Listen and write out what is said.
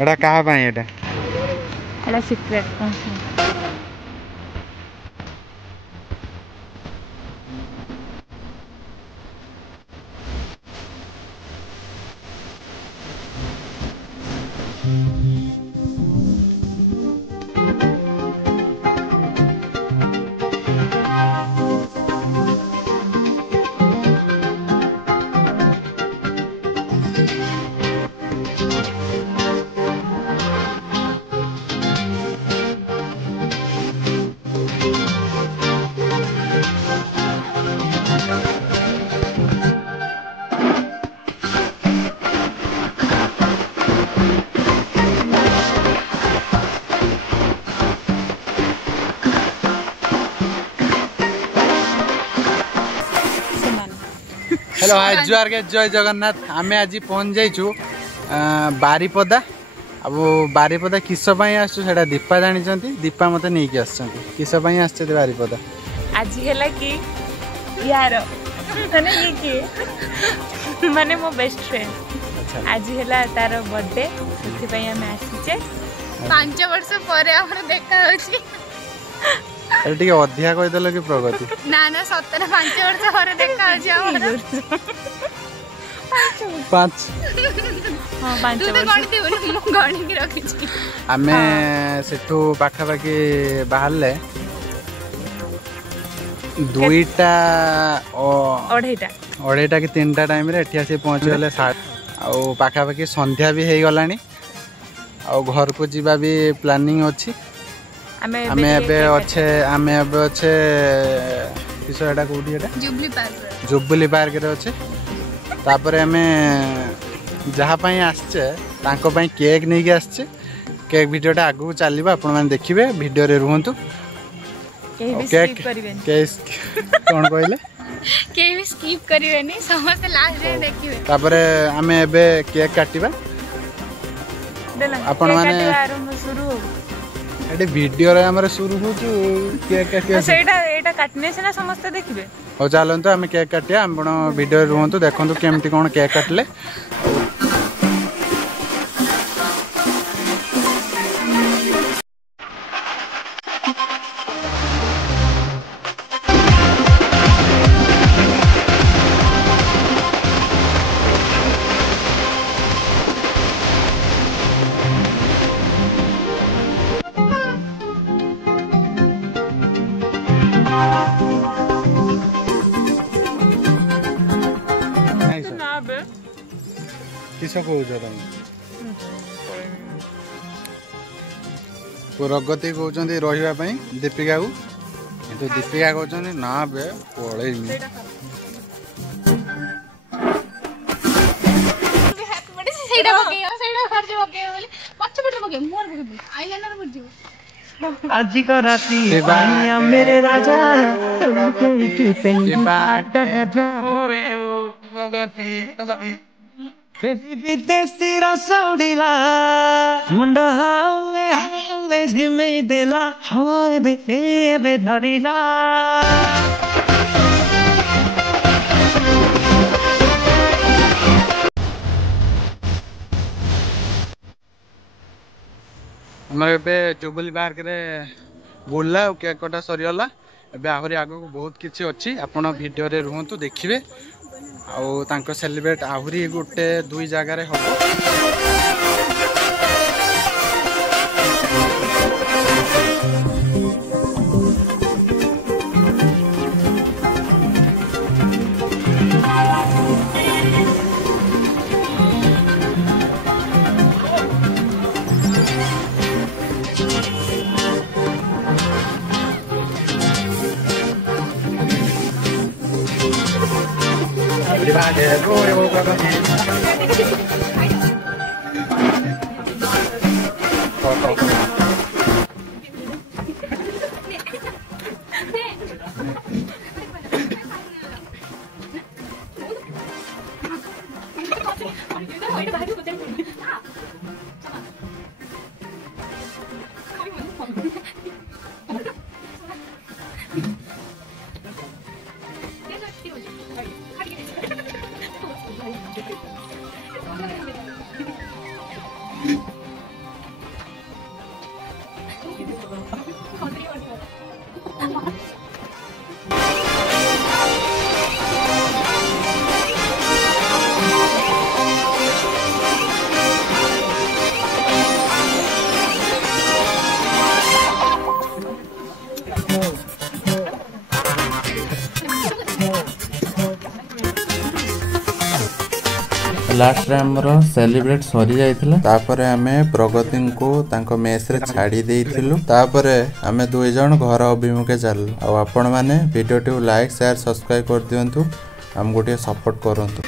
एटा कहा पाई एटा एटा secret hello hi जुआर के जय जगन्नाथ आम आज पहुँच जाइछु बारीपदा अब बारीपदा किस आसुटा दीपा जानी दीपा मत नहीं कि किस बारीपदा आज है कि यार माने ये कि माने मो बेस्ट फ्रेंड आज है तार बर्थडे से आम आसीचे 5 वर्ष पर हमर देखा होची टे अधिया कहीदेल कि प्रगति ना ना सतरे 5 वर्ष पर देखा होची हमर 5 हां 5 गणी रखी आमे सेठू पाखापाखि बाहरले दुईटा अढ़ेटा कि 3टा टाइम रे एठी आसी पहुँच गले आउ पाखापाखि संध्या भी हो गलानी आ घर को जीवा भी प्लानिंग अच्छी आमे एबे अच्छे किस एटा कोठी एटा जुबली पार्क रे अच्छे तापर आमे जहाँ पई आछे तांको पई केक नहीं के आछे केक वीडियोटा आगु चलिबा आपण माने देखिबे वीडियो रे रहंतु केक कौन कहले के भी स्किप करिवेनी समस्त लास्ट रे देखिबे तापर आमे एबे केक काटिबा आपण माने आरंभ शुरू हो एटे वीडियो रे हमर शुरू हो जो केक काटिया सेटा एटा काटने से ना समस्त देखिबे हो चलंतु आमे केक काटिया आपण वीडियो रे रहंतु देखंतु केमती कोन केक काटले किस कौच तुम प्रगति कहते रही दीपिका को तो दीपिका कहते ना बे पलैमी आज का राती मेरे राजा विदेशी रसोड़ीला मुंडा हाले हाले जिमे देला हाय बे धरीला हमारे एबे जुबली पार्क रे बुलला केक कटा सरीगला एबे आहरी आगो बहुत किछि अछि आपण वीडियो रे रहंतु देखिबे आउ तांको सेलिब्रेट आहरी गुटे 2 जगह रे हो लास्ट आमर सेलिब्रेट सरी जाइथिला तापरे आमे प्रगति को तांको मेस रे छाड़ी देइथिलु तापरे आमे दुई जण घर अभिमुखे चलु आ आपण माने video T like share subscribe कर दियंतु हम गोटे सपोर्ट करंतु।